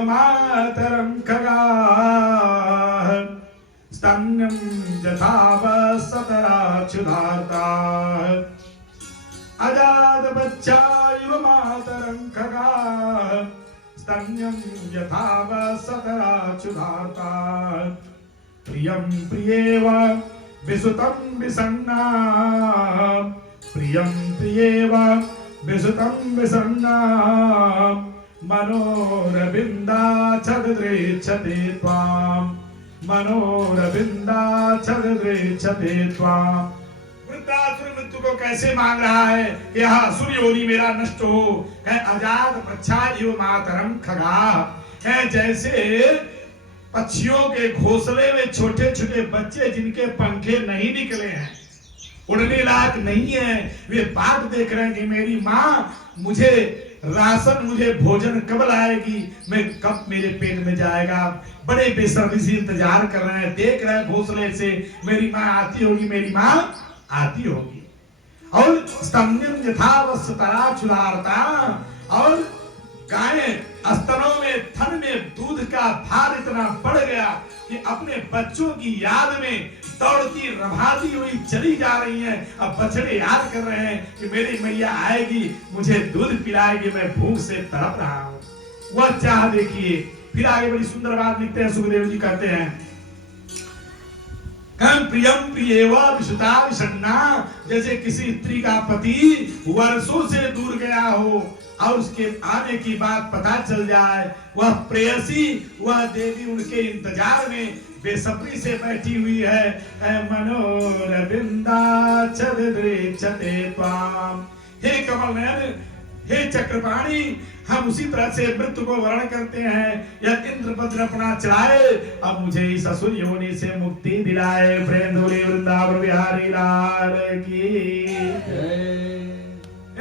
मातरं खगाः स्तन्यं यथा वसतराच्युतार्ताः अजातबच्छा इव मातरं खगाः स्तन्यं यथा वसतराच्युतार्ताः प्रियं प्रियेव विसुतं विसन्ना प्रियं प्रियेव विसुतं विसन्ना मनोरविन्दाच्छदिदृच्छते त्वाम् मनोरविन्दाच्छदिदृच्छते त्वाम्। वृद्धासुर मृत्यु को कैसे मांग रहा है? यह असुर योनि मेरा नष्ट हो। है अजात पच्छा इव मातरम खगा है, जैसे पक्षियों के घोंसले में छोटे छोटे बच्चे जिनके पंखे नहीं निकले हैं, उड़ने लायक नहीं है, वे बाट देख रहे हैं कि मेरी माँ मुझे राशन, मुझे भोजन कब लाएगी, मैं कब मेरे पेट में जाएगा। बड़े बेसब्री से इंतजार कर रहे हैं, देख रहे हैं घोंसले से मेरी माँ आती होगी, मेरी माँ आती होगी। और स्तम्भं यथा वसतराच्युतार्ता, और गायें स्तनों में, थन में दूध का भार इतना बढ़ गया कि अपने बच्चों की याद में दौड़ती रभाती हुई चली जा रही हैं। अब बछड़े याद कर रहे हैं कि मेरी मैया आएगी, मुझे दूध पिलाएगी, मैं भूख से तड़प रहा हूं। वह चाह देखिए। फिर आगे बड़ी सुंदर बात लिखते हैं, सुखदेव जी कहते हैं, प्रियम प्रियेव विसुता विषण्णा, जैसे किसी स्त्री का पति वर्षों से दूर गया हो और उसके आने की बात पता चल जाए, वह प्रेयसी, वह देवी उनके इंतजार में बेसब्री से बैठी हुई है। मनोरविन्दाच्छदिदृच्छते त्वाम्। हे कमल नयन, हे चक्रपाणी, हम उसी तरह से मृत्यु को वर्ण करते हैं। यह इंद्रभद्र अपना चलाए, अब मुझे इस असुर योनि से मुक्ति दिलाए। प्रेंदोली वृंदावन बिहारी लाल की।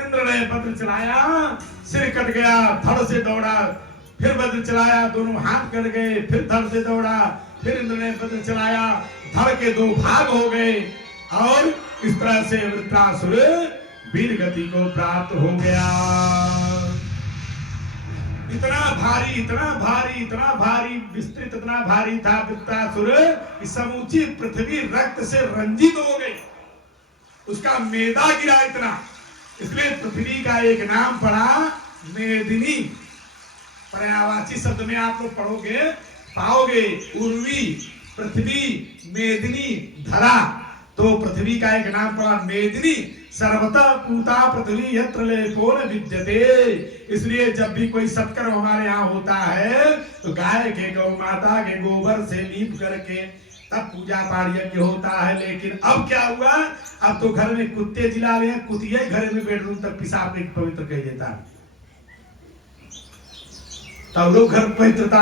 इंद्र ने भद्र चलाया, सिर कट गया, धड़ से दौड़ा, फिर भद्र चलाया, दोनों हाथ कट गए, फिर धड़ से दौड़ा, फिर इंद्र ने भद्र चलाया, धड़ के दो भाग हो गए, और इस तरह से वृत्रासुर वीर गति को प्राप्त हो गया। इतना भारी, इतना भारी, इतना भारी, विस्तृत इतना भारी था वृत्रासुर कि समूची पृथ्वी रक्त से रंजित हो गई, उसका मेदा गिरा इतना। इसलिए पृथ्वी का एक नाम पड़ा मेदिनी। पर्यायवाची शब्द में आप लोग पढ़ोगे, पाओगे उर्वी, पृथ्वी, मेदिनी, धरा, तो पृथ्वी का एक नाम पड़ा मेदिनी। सर्वतः पूता पृथ्वी यत्र लेपो न विद्यते। इसलिए जब भी कोई सत्कर्म हमारे यहाँ होता है तो गाय के, गौ माता के गोबर से लीप करके तब पूजा पाठ यज्ञ होता है। लेकिन अब क्या हुआ, अब तो घर में कुत्ते जिला रहे हैं, कुतिया घर में बेडरूम तक पिशाब पवित्र कह देता है, तब लोग घर पवित्रता